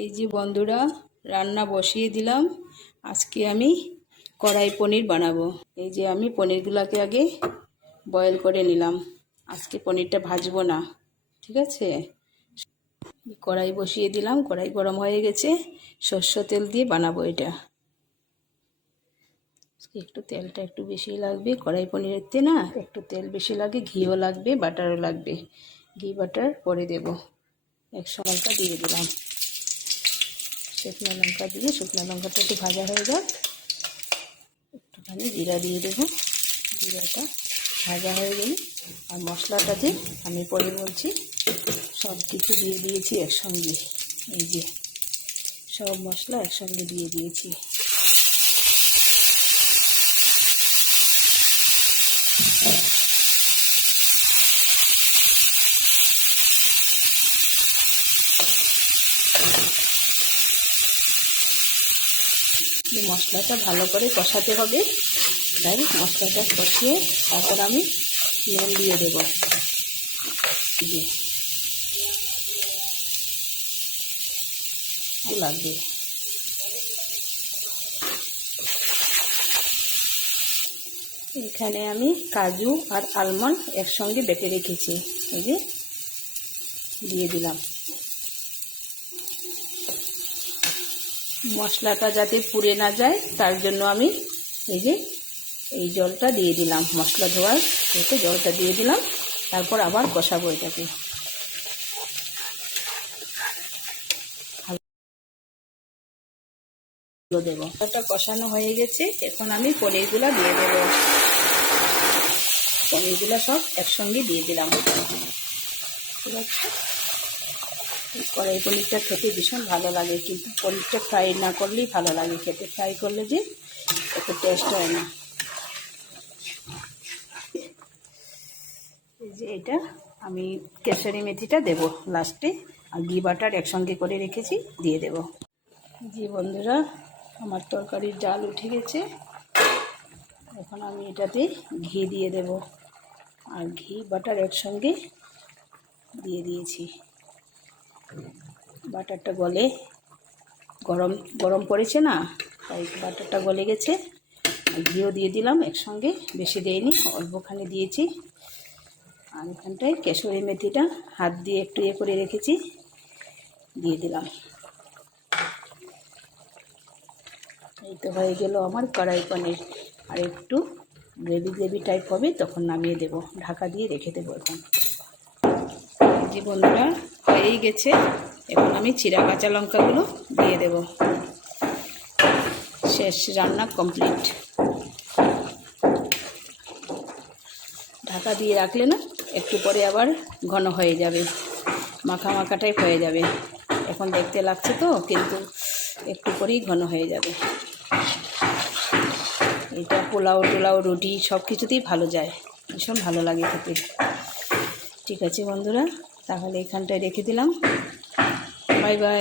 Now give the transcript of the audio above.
এই যে বন্ধুরা, রান্না বসিয়ে দিলাম। আজকে আমি কড়াই পনির বানাবো। এই যে আমি পনিরগুলোকে আগে বয়েল করে নিলাম। আজকে পনিরটা ভাজবো না, ঠিক আছে। কড়াই বসিয়ে দিলাম, কড়াই গরম হয়ে গেছে। সরষের তেল দিয়ে বানাবো এটা। একটু তেলটা একটু বেশি লাগবে, কড়াই পনিরেতে না একটু তেল বেশি লাগে, ঘিও লাগবে, বাটারও লাগবে। ঘি বাটার পরে দেব। 100 লঙ্কা দিয়ে দিলাম। শুকনো লঙ্কা দিয়ে শুকনো লঙ্কাটা একটু ভাজা হয়ে যাক। একটুখানি জিরা দিয়ে দেবো। জিরাটা ভাজা হয়ে গেলে আর মশলাটা যে আমি পরে বলছি, সব কিছু দিয়ে দিয়েছি একসঙ্গে। এই যে সব মশলা একসঙ্গে দিয়ে দিয়েছি। মশলাটা ভালো করে কষাতে হবে, তাই মশলাটা কষিয়ে তারপর আমি নুন দিয়ে দেবো। লাগবে এখানে আমি কাজু আর আলমন্ড একসঙ্গে বেটে রেখেছি, এই যে দিয়ে দিলাম। মশলাটা যাতে পুড়ে না যায় তার জন্য আমি এই জলটা দিয়ে দিলাম। মশলা ধোয়ার এতে জলটা দিয়ে দিলাম। তারপর আবার কষাবো এটাকে। দেবো এটা কষানো হয়ে গেছে। এখন আমি পনিরগুলো দিয়ে দেবো। পনিরগুলো সব একসঙ্গে দিয়ে দিলাম, ঠিক আছে। কড়াই পনিরটা খেতে ভীষণ ভালো লাগে, কিন্তু পনিরটা ফ্রাই না করলেই ভালো লাগে খেতে। ফ্রাই করলে যে এত টেস্ট হয় না। এই যে এটা আমি কেশরি মেথিটা দেব লাস্টে, আর ঘি বাটার একসঙ্গে করে রেখেছি দিয়ে দেব। জি বন্ধুরা, আমার তরকারির ডাল উঠে গেছে। এখন আমি এটাতে ঘি দিয়ে দেব, আর ঘি বাটার একসঙ্গে দিয়ে দিয়েছি। বাটারটা গলে গরম গরম পড়েছে না, তাই বাটারটা গলে গেছে। আর ঘিও দিয়ে দিলাম একসঙ্গে, বেশি দেয়নি, অল্পখানি দিয়েছি। আর এখানটায় কেশরি মেথিটা হাত দিয়ে একটু করে রেখেছি, দিয়ে দিলাম। এই তো হয়ে গেল আমার কড়াই পনির। আর একটু গ্রেভি গ্রেভি টাইপ হবে, তখন নামিয়ে দেব। ঢাকা দিয়ে রেখে দেবো। এখন যে বন্ধুরা হয়েই গেছে। এখন আমি চিরা কাঁচা লঙ্কাগুলো দিয়ে দেব। শেষ, রান্না কমপ্লিট। ঢাকা দিয়ে রাখলে না একটু পরে আবার ঘন হয়ে যাবে, মাখা মাখা টাইপ হয়ে যাবে। এখন দেখতে লাগছে তো, কিন্তু একটু পরেই ঘন হয়ে যাবে। এটা পোলাও টোলাও রুটি সব কিছুতেই ভালো যায়, ভীষণ ভালো লাগে খেতে। ঠিক আছে বন্ধুরা, তাহলে এখানটায় রেখে দিলাম। Bye bye.